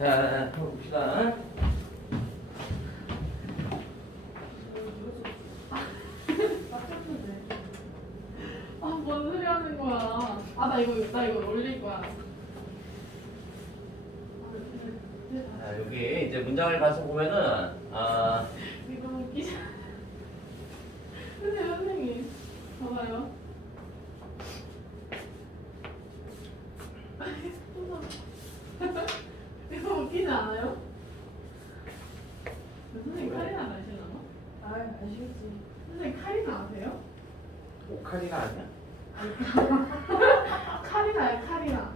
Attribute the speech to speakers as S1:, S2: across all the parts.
S1: 자, 봅시다.
S2: 아, 뭔 소리 하는 거야. 아, 나 이거, 나 이거 올릴 거야.
S1: 자, 여기 이제 문장을 가서 보면은, 아,
S2: 이거 웃기지? 선생님, 선생님. 봐봐요. 이거 웃기지 않아요? 선생님 카리나 아시나요?
S3: 아, 아시겠지.
S2: 선생님 카리나 아세요?
S1: 오카리나 아니야?
S2: 카리나요, 카리나.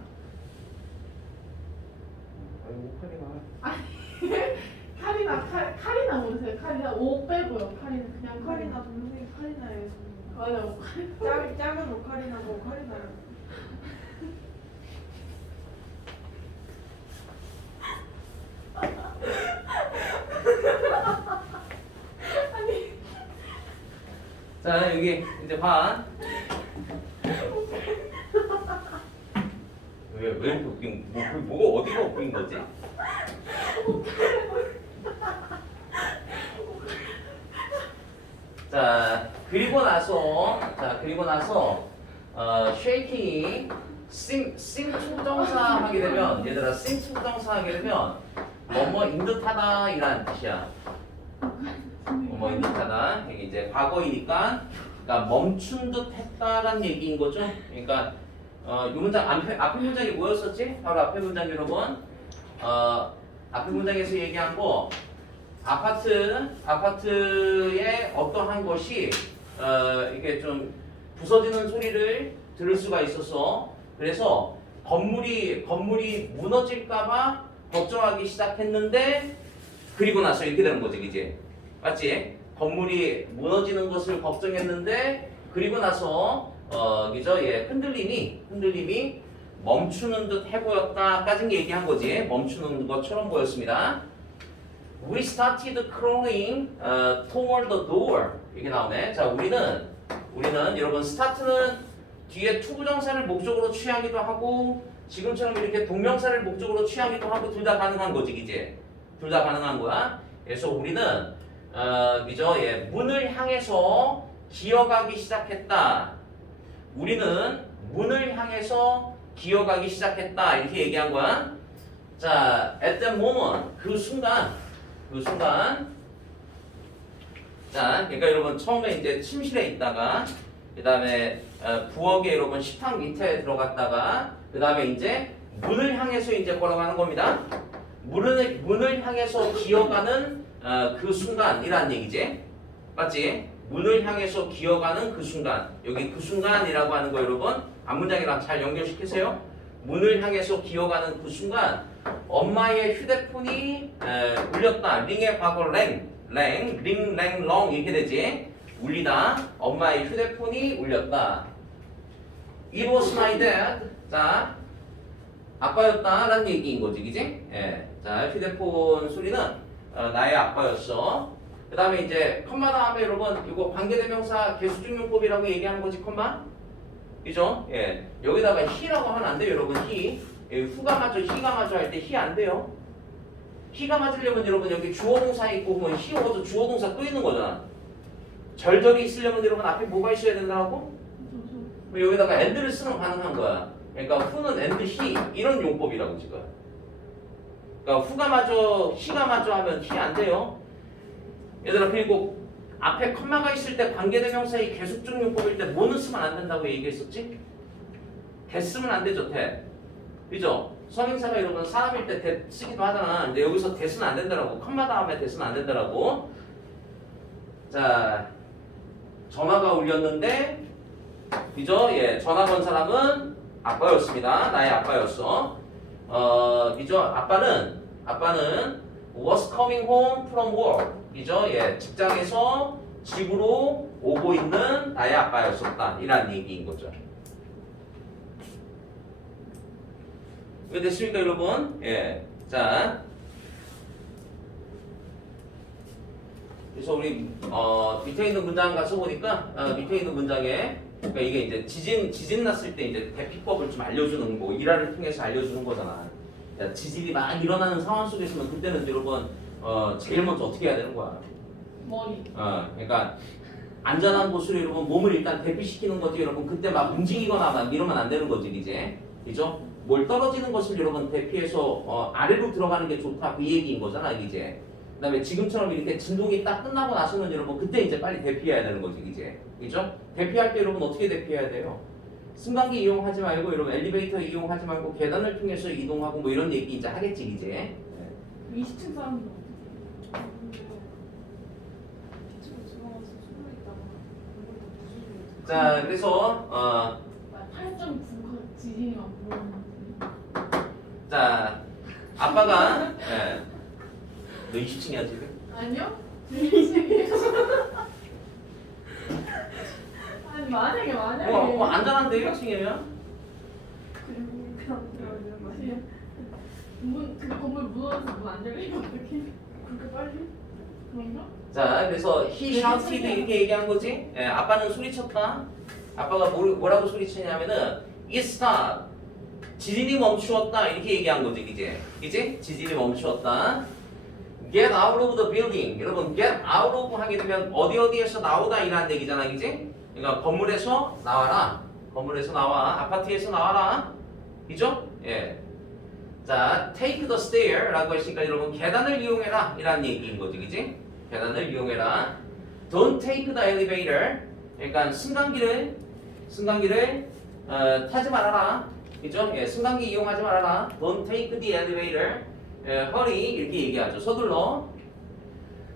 S1: 아니, 오카리나.
S2: 카리나, 카, 카리나 모르세요? 카리나 오 빼고요. 카리나 그냥
S3: 오카리나 동생이 카리나예요.
S2: 맞아요. 카리나.
S3: 작, 작은 오카리나가 오카리나예요.
S1: 자, 여기 이제 봐. 왜, 왜 이렇게 웃긴, 뭐, 그 뭐가 어디가 웃긴 거지? 자, 그리고 나서, 자, 그리고 나서, 어, 쉐이킹이 심, 심투정사 하게 되면, 얘들아, 심투정사 하게 되면, 뭐뭐 인 듯하다, 이라는 뜻이야. 뭐뭐인 듯하다. 이게 이제 과거이니까, 그러니까 멈춘 듯 했다라는 얘기인 거죠. 그러니까, 어, 이 문장, 앞에, 앞에 문장이 뭐였었지? 바로 앞에 문장 여러분. 어, 앞에 문장에서 얘기한 거, 아파트, 아파트의 어떠한 것이, 어, 이게 좀 부서지는 소리를 들을 수가 있어서, 그래서 건물이, 건물이 무너질까봐 걱정하기 시작했는데, 그리고 나서 이렇게 되는 거지, 이제. 맞지? 건물이 무너지는 것을 걱정했는데, 그리고 나서, 어, 그죠? 예, 흔들림이, 흔들림이 멈추는 듯 해보였다까지 얘기한 거지. 멈추는 것처럼 보였습니다. We started crawling uh, toward the door. 이렇게 나오네. 자, 우리는 우리는 여러분 start는 뒤에 투부정사를 목적으로 취하기도 하고 지금처럼 이렇게 동명사를 목적으로 취하기도 하고 둘 다 가능한 거지, 이제. 둘 다 가능한 거야. 그래서 우리는 어, 그죠? 예, 문을 향해서 기어가기 시작했다. 우리는 문을 향해서 기어가기 시작했다. 이렇게 얘기한 거야. 자, at that moment 그 순간 그 순간 자, 그러니까 여러분 처음에 이제 침실에 있다가 그 다음에 어, 부엌에 여러분 식탁 밑에 들어갔다가 그 다음에 이제 문을 향해서 이제 걸어가는 겁니다. 문을 문을 향해서 기어가는 어, 그 순간이란 얘기지, 맞지? 문을 향해서 기어가는 그 순간 여기 그 순간이라고 하는 거 여러분 앞 문장이랑 잘 연결시키세요. 문을 향해서 기어가는 그 순간 엄마의 휴대폰이 에, 울렸다. 링의 과거 랭, 랭, 링, 랭, 렁 이렇게 되지. 울리다. 엄마의 휴대폰이 울렸다. It was my dad. 자, 아빠였다라는 얘기인 거지, 그지? 예. 자, 휴대폰 소리는 어, 나의 아빠였어. 그 다음에 이제 컴마 다음에 여러분 이거 관계대명사 개수증용법이라고 얘기하는 거지, 컴마? 그죠? 예. 여기다가 히라고 하면 안 돼요, 여러분. 히. 예, 후가 맞죠, 히가 맞죠 할 때 히 안 돼요. 히가 맞으려면 여러분 여기 주어 동사 있고 그러면 히 오죠 주어 동사 또 있는 거잖아. 절절히 있으려면 여러분 앞에 뭐가 있어야 된다고? 여기다가 and를 쓰면 가능한 거야. 그러니까 후는 and, he 이런 용법이라고 지금. 그러니까 후가 맞아, 히가 맞아 하면 히 안 돼요. 얘들아 그리고 앞에 컴마가 있을 때 관계대명사의 계속적 용법일 때 뭐는 쓰면 안 된다고 얘기했었지? 대 쓰면 안 되죠, 대. 그죠? 성인사가 여러분 사람일 때 대 쓰기도 하잖아. 근데 여기서 대 쓰면 안 된다라고. 컴마 다음에 대 쓰면 안 된다라고. 자, 전화가 울렸는데, 그죠? 예, 전화 건 사람은 아빠였습니다. 나의 아빠였어. 어, 그죠? 아빠는, 아빠는 was coming home from work. 그죠? 예, 직장에서 집으로 오고 있는 나의 아빠였었다. 이란 얘기인 거죠. 왜 됐습니까, 여러분? 예. 자. 그래서 우리 어, 밑에 있는 문장 가서 보니까 어, 밑에 있는 문장에 그러니까 이게 이제 지진 지진 났을 때 이제 대피법을 좀 알려주는 뭐 일화를 통해서 알려주는 거잖아. 야, 지진이 막 일어나는 상황 속에서는 그때는 여러분 어, 제일 먼저 어떻게 해야 되는 거야?
S2: 머리.
S1: 어, 그러니까 안전한 곳으로 여러분 몸을 일단 대피시키는 거지 여러분 그때 막 움직이거나 막 이러면 안 되는 거지 이제 그죠? 뭘 떨어지는 것을 여러분 대피해서 어, 아래로 들어가는 게 좋다 그 얘기인 거잖아 이제 그 다음에 지금처럼 이렇게 진동이 딱 끝나고 나서는 여러분 그때 이제 빨리 대피해야 되는 거지 이제 그죠? 대피할 때 여러분 어떻게 대피해야 돼요? 승강기 이용하지 말고 여러분 엘리베이터 이용하지 말고 계단을 통해서 이동하고 뭐 이런 얘기 이제 하겠지 이제 네.
S2: 20층 사람들
S1: 자 그래서 어,
S2: 8.9 지진이 막 불었는데.
S1: 자 아빠가 예. 너 20층이야 지금?
S2: 아니요? 20층이에요. 아니 만약에 만약에.
S1: 어, 어 안전한데 1층이면?
S3: 그냥 들어가는 거야.
S2: 문, 그 건물 무너져서 문 안 열리면 어떡해?
S3: 그렇게 빨리?
S2: 그런가?
S1: 자 그래서 he shouted 이렇게 얘기한 거지 예, 아빠는 소리쳤다 아빠가 뭐, 뭐라고 소리치냐면은 it stopped 지진이 멈추었다 이렇게 얘기한 거지 이제 이제 지진이 멈추었다 get out of the building 여러분 get out of 하게 되면 어디 어디에서 나오다 이라는 얘기잖아 이제 그러니까 건물에서 나와라 건물에서 나와 아파트에서 나와라 그죠? 예. 자, take the stair라고 했으니까 여러분 계단을 이용해라 이라는 얘기인 거지, 그지? 계단을 이용해라. Don't take the elevator. 그러니까 승강기를 승강기를 어, 타지 말아라, 그죠? 예, 승강기 이용하지 말아라. Don't take the elevator. 예, hurry 이렇게 얘기하죠. 서둘러.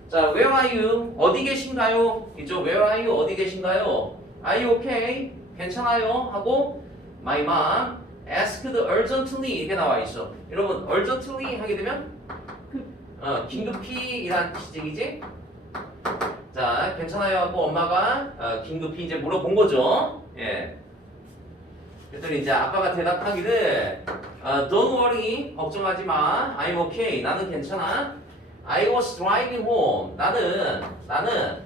S1: 자, where are you? 어디 계신가요? 그죠? Where are you? 어디 계신가요? Are you okay? 괜찮아요? 하고 my mom asked urgently 이렇게 나와 있어. 여러분 urgently 하게 되면 어, 긴급히 이란 뜻이지. 자, 괜찮아요 하고 엄마가 어, 긴급히 이제 물어본 거죠. 예. 그랬더니 이제 아빠가 대답하기를 어, Don't worry 걱정하지 마. I'm okay. 나는 괜찮아. I was driving home. 나는 나는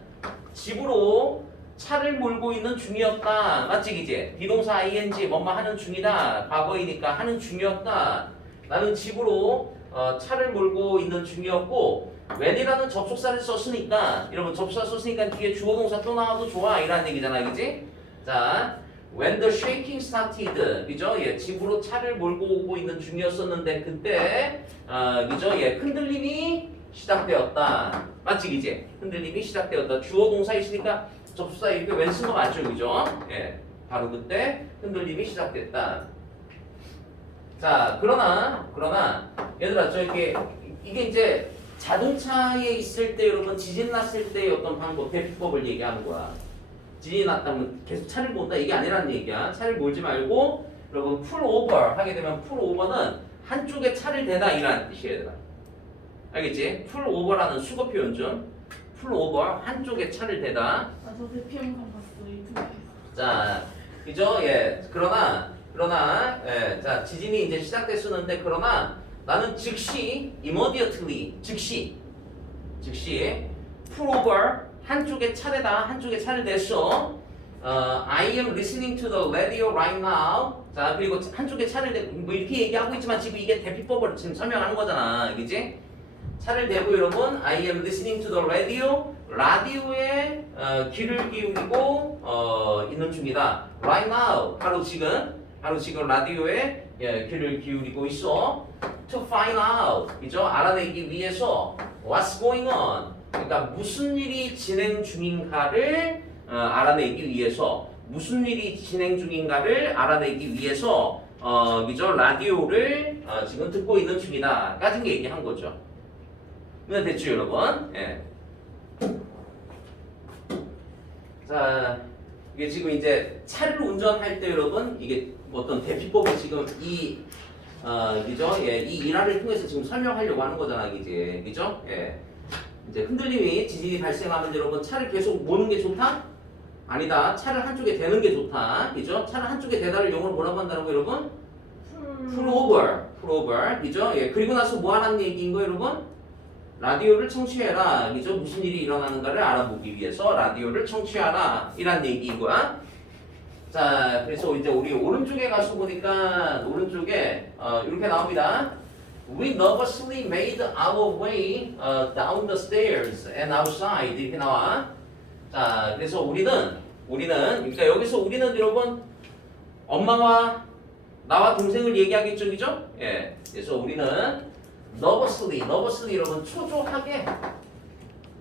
S1: 집으로 차를 몰고 있는 중이었다. 맞지 이제 비동사 ing 뭐뭐 하는 중이다. 과거이니까 하는 중이었다. 나는 집으로 어, 차를 몰고 있는 중이었고 when이라는 접속사를 썼으니까 여러분 접속사 썼으니까 뒤에 주어 동사 또 나와도 좋아 이라는 얘기잖아 그지? 자 when the shaking started 그죠? 예, 집으로 차를 몰고 오고 있는 중이었었는데 그때 어, 그죠? 예, 흔들림이 시작되었다. 맞지 그지? 흔들림이 시작되었다. 주어 동사 있으니까 접속사 이렇게 왼쓴거 맞죠 그죠? 예, 바로 그때 흔들림이 시작됐다. 자 그러나 그러나 얘들아 저 이렇게 이게 이제 자동차에 있을 때 여러분 지진 났을 때 어떤 방법 대피법을 얘기하는 거야. 지진이 났다면 계속 차를 본다 이게 아니라는 얘기야. 차를 몰지 말고 여러분 풀 오버 하게 되면 풀 오버는 한쪽에 차를 대다 이라는 얘들아. 알겠지? 풀 오버라는 수거 표현 중. 풀 오버 한쪽에 차를 대다.
S2: 영상 봤어 유튜브에서.
S1: 자, 그죠? 예. 그러나, 그러나, 예. 자, 지진이 이제 시작됐었는데, 그러나 나는 즉시, immediately, 즉시, 즉시, over, 한쪽에 차례다, 한쪽에 차를 댔어. 어, I am listening to the radio right now. 자, 그리고 한쪽에 차를 대, 뭐 이렇게 얘기하고 있지만 지금 이게 대피법을 지금 설명하는 거잖아. 그지? 차를 대고 여러분, I am listening to the radio. 라디오에 어, 귀를 기울이고 어, 있는 중이다. Right now, 바로 지금, 바로 지금 라디오에 예, 귀를 기울이고 있어. To find out, 그죠? 알아내기 위해서 What's going on? 그러니까 무슨 일이 진행 중인가를 어, 알아내기 위해서 무슨 일이 진행 중인가를 알아내기 위해서 어, 그죠? 라디오를 어, 지금 듣고 있는 중이다. 까진 얘기한 거죠. 네, 됐죠, 여러분? 예. 자, 이게 지금 이제 차를 운전할 때 여러분 이게 어떤 대피법을 지금 이 어, 그죠? 예, 이 일화를 통해서 지금 설명하려고 하는 거잖아, 이제, 그죠? 예, 이제 흔들림이 지진이 발생하면 여러분 차를 계속 모는 게 좋다? 아니다. 차를 한쪽에 대는 게 좋다, 그죠? 차를 한쪽에 대다를 영어로 뭐라고 한다는 거 여러분? pull over, 그죠? 예, 그리고 나서 뭐 하라는 얘기인 거 여러분? 라디오를 청취해라. 그죠? 무슨 일이 일어나는가를 알아보기 위해서 라디오를 청취하라. 이란 얘기인 거야. 자, 그래서 이제 우리 오른쪽에 가서 보니까 오른쪽에 어, 이렇게 나옵니다. We nervously made our way uh, down the stairs and outside 이렇게 나와. 자, 그래서 우리는 우리는 그러니까 여기서 우리는 여러분 엄마와 나와 동생을 얘기하겠죠, 그죠? 예. 그래서 우리는 nervously, nervously 여러분 초조하게,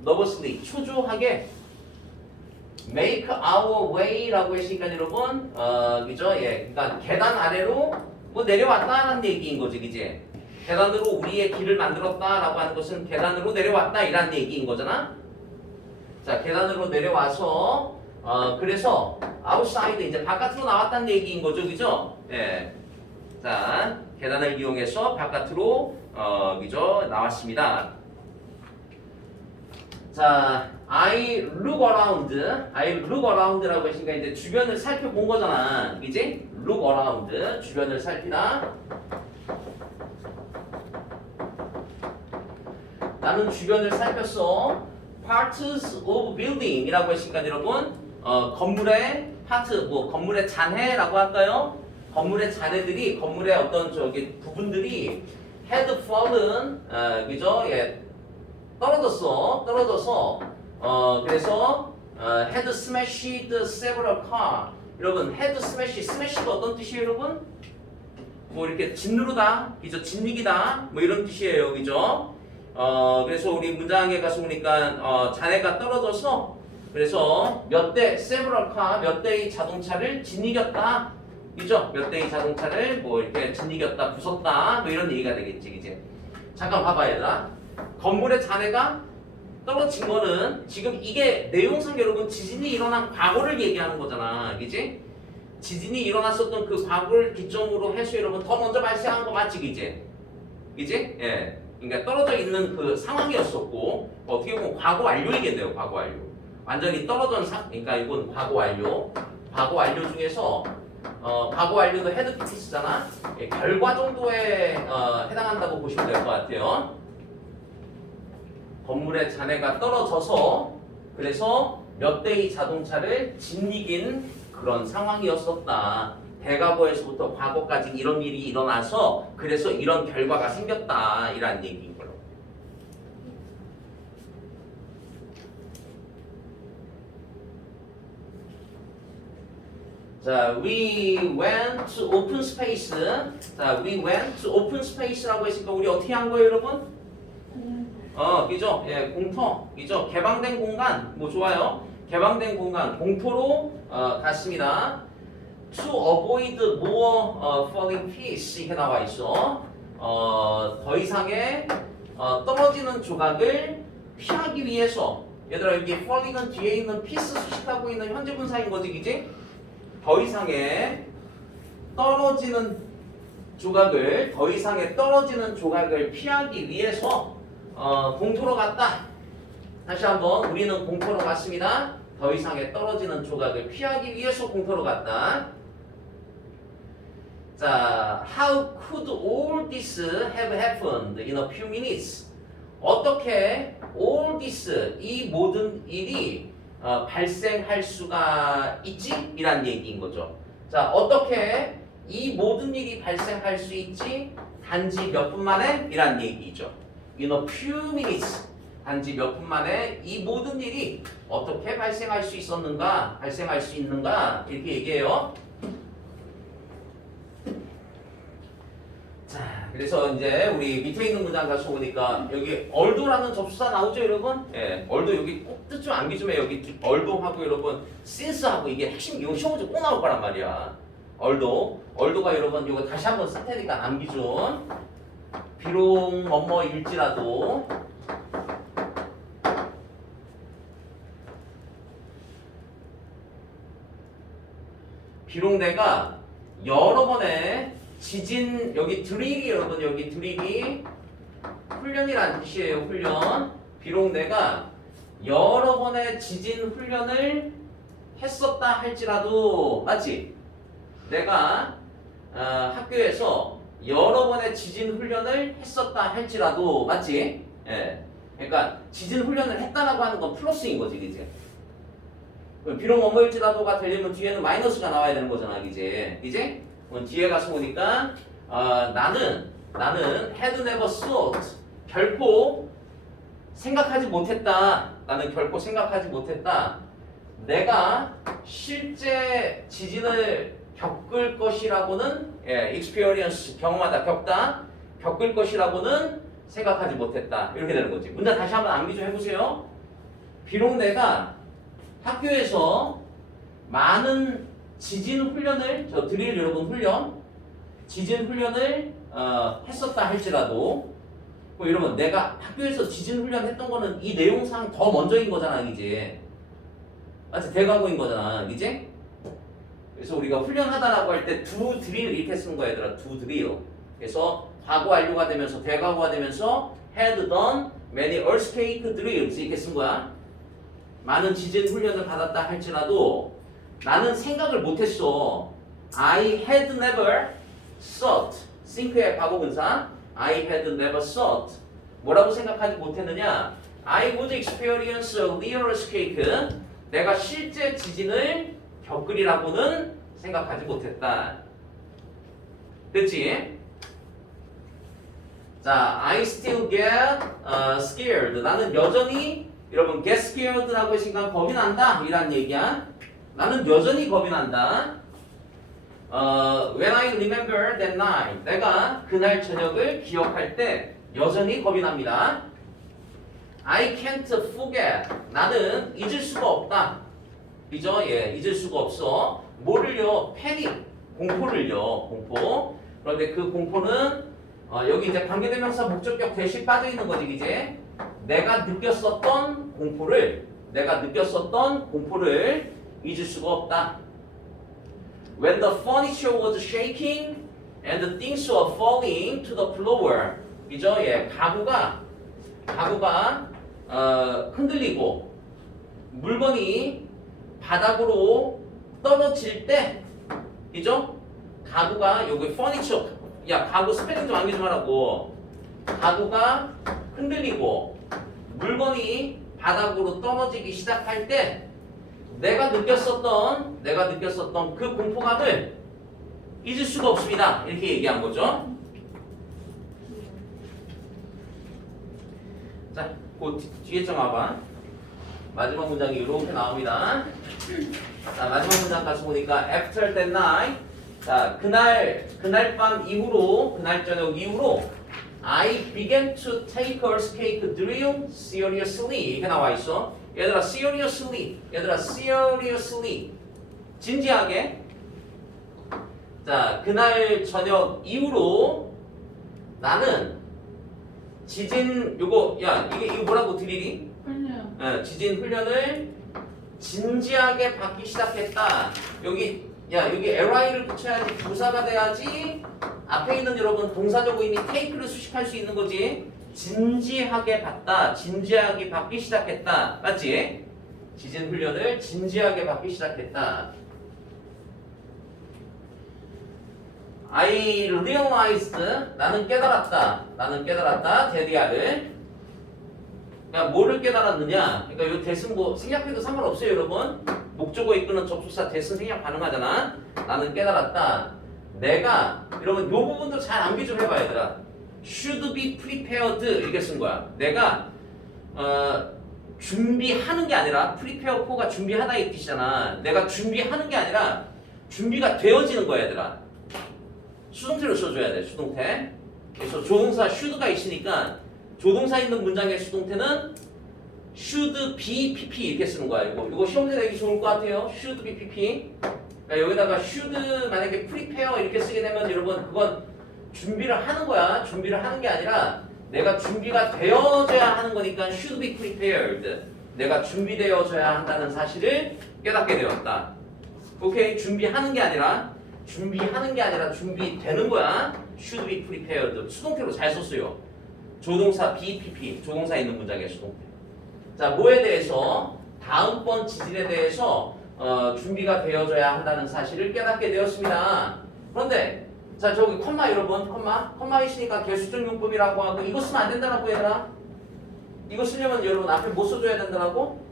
S1: nervously 초조하게 make our way라고 했으니까 여러분, 어, 그죠? 예. 그러니까 계단 아래로 뭐 내려왔다라는 얘기인 거지, 그지? 계단으로 우리의 길을 만들었다라고 하는 것은 계단으로 내려왔다 이란 얘기인 거잖아. 자, 계단으로 내려와서 어, 그래서 아웃사이드 이제 바깥으로 나왔다는 얘기인 거죠, 그죠? 예. 자, 계단을 이용해서 바깥으로 어, 그죠? 나왔습니다. 자, I look around, I look around라고 했으니까 이제 주변을 살펴본 거잖아, 그지? Look around, 주변을 살피다. 나는 주변을 살폈어. Parts of building이라고 했으니까 여러분, 어, 건물의 파트, 뭐 건물의 잔해라고 할까요? 건물의 잔해들이 건물의 어떤 저기 부분들이 had fallen, 어, 그죠? 예, 떨어졌어, 떨어져서 어 그래서 어, had smashed several car. 여러분, had smash, smash가 어떤 뜻이에요, 여러분? 뭐 이렇게 짓누르다, 그죠? 짓이기다, 뭐 이런 뜻이에요, 그죠? 어 그래서 우리 문장에 가서 보니까 어, 잔해가 떨어져서 그래서 몇 대 several car, 몇 대의 자동차를 짓이겼다. 그죠? 몇 대의 자동차를 뭐 이렇게 짓이겼다, 부쉈다, 뭐 이런 얘기가 되겠지, 그지? 잠깐 봐봐, 얘들아. 건물의 잔해가 떨어진 거는 지금 이게 내용상 여러분 지진이 일어난 과거를 얘기하는 거잖아. 그지? 지진이 일어났었던 그 과거를 기점으로 해서 여러분 더 먼저 발생한 거 맞지, 그지? 그지? 예. 그러니까 떨어져 있는 그 상황이었었고 어떻게 보면 과거 완료이겠네요. 과거 완료. 완전히 떨어진 상, 그러니까 이건 과거 완료. 과거 완료 중에서 어, 과거 완료도 헤드 피티스잖아. 예, 결과 정도에 어, 해당한다고 보시면 될 것 같아요. 건물의 잔해가 떨어져서 그래서 몇 대의 자동차를 짓이긴 그런 상황이었었다. 대과거에서부터 과거까지 이런 일이 일어나서 그래서 이런 결과가 생겼다. 이란 얘기인 거로. 자, we went to open space. 자, we went to open space라고 했으니까 우리 어떻게 한 거예요, 여러분? 어, 그죠? 예, 공터, 그죠? 개방된 공간, 뭐 좋아요. 개방된 공간, 공터로 어, 갔습니다. To avoid more 어, falling piece 이렇게 나와 있어. 어, 더 이상의 어, 떨어지는 조각을 피하기 위해서. 얘들아 여기 falling은 뒤에 있는 piece 수식하고 있는 현재 분사인 거지, 그지? 더 이상의 떨어지는 조각을 더 이상의 떨어지는 조각을 피하기 위해서 어, 공터로 갔다. 다시 한번 우리는 공터로 갔습니다. 더 이상의 떨어지는 조각을 피하기 위해서 공터로 갔다. 자, how could all this have happened in a few minutes? 어떻게 all this 이 모든 일이 어, 발생할 수가 있지? 이란 얘기인 거죠. 자, 어떻게 이 모든 일이 발생할 수 있지? 단지 몇 분 만에? 이란 얘기죠. In a few minutes. 단지 몇 분 만에 이 모든 일이 어떻게 발생할 수 있었는가? 발생할 수 있는가? 이렇게 얘기해요. 자, 그래서 이제 우리 밑에 있는 문장 가서 보니까 여기 얼도라는 접수사 나오죠, 여러분? 예, 얼도 여기 꼭뜻좀 암기 좀 해. 여기 얼도하고 여러분 since하고 이게 핵심 이거 시험 문제 꼭 나올 거란 말이야. 얼도, 얼도가 여러분 이거 다시 한번 쓸 테니까 암기 좀. 비록 뭐뭐일지라도 비록 내가 여러 번의 지진 여기 드리기 여러분 여기 드리기. 훈련이란 뜻이에요 훈련. 비록 내가 여러 번의 지진 훈련을 했었다 할지라도 맞지? 내가 어, 학교에서 여러 번의 지진 훈련을 했었다 할지라도 맞지? 예. 그러니까 지진 훈련을 했다라고 하는 건 플러스인 거지 그지? 비록 뭐뭐일지라도가 되려면 뒤에는 마이너스가 나와야 되는 거잖아, 이제. 이제? 뒤에 가서 보니까 어, 나는 나는 had never thought 결코 생각하지 못했다. 나는 결코 생각하지 못했다. 내가 실제 지진을 겪을 것이라고는 예, experience 경험하다 겪다 겪을 것이라고는 생각하지 못했다. 이렇게 되는 거지. 문제 다시 한번 암기 좀 해보세요. 비록 내가 학교에서 많은 지진 훈련을 저 드릴 여러분 훈련 지진 훈련을 어, 했었다 할지라도 뭐 이러면 내가 학교에서 지진 훈련 했던 거는 이 내용상 더 먼저인 거잖아 이제. 맞지 대과거인 거잖아 이제? 그래서 우리가 훈련하다라고 할 때 두 드릴 이렇게 쓰는 거야 얘들아. 두 드릴. 그래서 과거 완료가 되면서 대과거가 되면서 had done many earthquake drills 이렇게 쓴 거야. 많은 지진 훈련을 받았다 할지라도 나는 생각을 못했어 I had never thought think의 과거분사 I had never thought 뭐라고 생각하지 못했느냐 I would experience a real earthquake 내가 실제 지진을 겪으리라고는 생각하지 못했다 됐지? 자, I still get uh, scared. 나는 여전히 여러분 get scared라고 했으니까 겁이 난다 이란 얘기야. 나는 여전히 겁이 난다. 어, when I remember that night, 내가 그날 저녁을 기억할 때 여전히 겁이 납니다. I can't forget. 나는 잊을 수가 없다. 그죠? 예, 잊을 수가 없어. 뭐를요? 패닉, 공포를요. 공포. 그런데 그 공포는 어, 여기 이제 관계대명사 목적격 대신 빠져 있는 거지, 이제. 내가 느꼈었던 공포를, 내가 느꼈었던 공포를 잊을 수가 없다. When the furniture was shaking and the things were falling to the floor. 그죠? 예, 가구가, 가구가, 어, 흔들리고, 물건이 바닥으로 떨어질 때, 그죠? 가구가, 여기 furniture, 야, 가구 스펠링 좀 암기 좀 하라고. 가구가 흔들리고, 물건이 바닥으로 떨어지기 시작할 때, 내가 느꼈었던 내가 느꼈었던 그 공포감을 잊을 수가 없습니다. 이렇게 얘기한 거죠. 자, 그 뒤- 뒤에 좀 와봐. 마지막 문장이 이렇게 나옵니다. 자, 마지막 문장 가서 보니까 after that night. 자, 그날 그날 밤 이후로 그날 저녁 이후로 I began to take earthquake drill seriously 이렇게 나와 있어. 얘들아 seriously 얘들아 seriously 진지하게 자 그날 저녁 이후로 나는 지진 요거 야 이게 이거 뭐라고 드리니?
S2: 훈련.
S1: 어, 지진 훈련을 진지하게 받기 시작했다. 여기 야 여기 li를 붙여야지 부사가 돼야지 앞에 있는 여러분 동사적 의미 take를 수식할 수 있는 거지. 진지하게 받다, 진지하게 받기 시작했다. 맞지? 지진 훈련을 진지하게 받기 시작했다. I realized 나는 깨달았다. 나는 깨달았다. 데디아를 그러니까 뭐를 깨달았느냐? 그러니까 이 대승 뭐 생략해도 상관없어요, 여러분. 목적어 이끄는 접속사 대승 생략 가능하잖아. 나는 깨달았다. 내가 여러분 이 부분도 잘 암기 좀 해봐, 얘들아. Should be prepared 이렇게 쓴 거야. 내가 어, 준비하는 게 아니라 prepare for가 준비하다 이 뜻이잖아. 내가 준비하는 게 아니라 준비가 되어지는 거야, 얘들아. 수동태로 써줘야 돼, 수동태. 그래서 조동사 should가 있으니까 조동사 있는 문장의 수동태는 should be pp 이렇게 쓰는 거야. 이거 이거 시험제 내기 좋을 것 같아요. should be pp. 그러니까 여기다가 should 만약에 prepare 이렇게 쓰게 되면 여러분 그건 준비를 하는 거야. 준비를 하는 게 아니라 내가 준비가 되어져야 하는 거니까 should be prepared. 내가 준비되어져야 한다는 사실을 깨닫게 되었다. 오케이 준비하는 게 아니라 준비하는 게 아니라 준비되는 거야. should be prepared. 수동태로 잘 썼어요. 조동사 BPP 조동사 있는 문장의 수동태. 자 뭐에 대해서 다음번 지진에 대해서 어, 준비가 되어져야 한다는 사실을 깨닫게 되었습니다. 그런데 자 저기 컴마 여러분 컴마 컴마 있으니까 개수적 용법이라고 하고 이거 쓰면 안 된다라고 얘들아. 이거 쓰려면 여러분 앞에 뭐 써줘야 된다라고?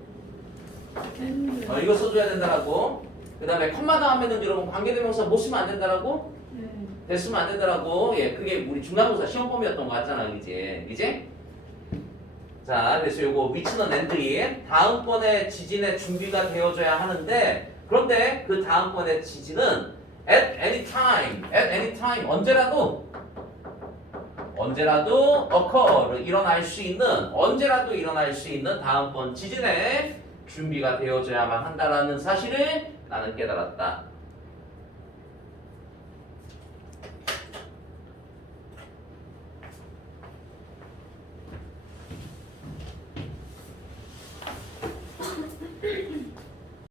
S1: 어, 이거 써줘야 된다라고. 그 다음에 컴마 다음에는 여러분 관계대명사 못 쓰면 안 된다라고?
S2: 네.
S1: 됐으면 안 되더라고. 예, 그게 우리 중간고사 시험범위였던 거 같잖아, 그지? 그지? 자, 그래서 요거 위치는 엔드리 다음번에 지진의 준비가 되어줘야 하는데 그런데 그 다음번에 지진은 at any time, at any time 언제라도 언제라도 occur 일어날 수 있는 언제라도 일어날 수 있는 다음번 지진의 준비가 되어줘야만 한다라는 사실을 나는 깨달았다.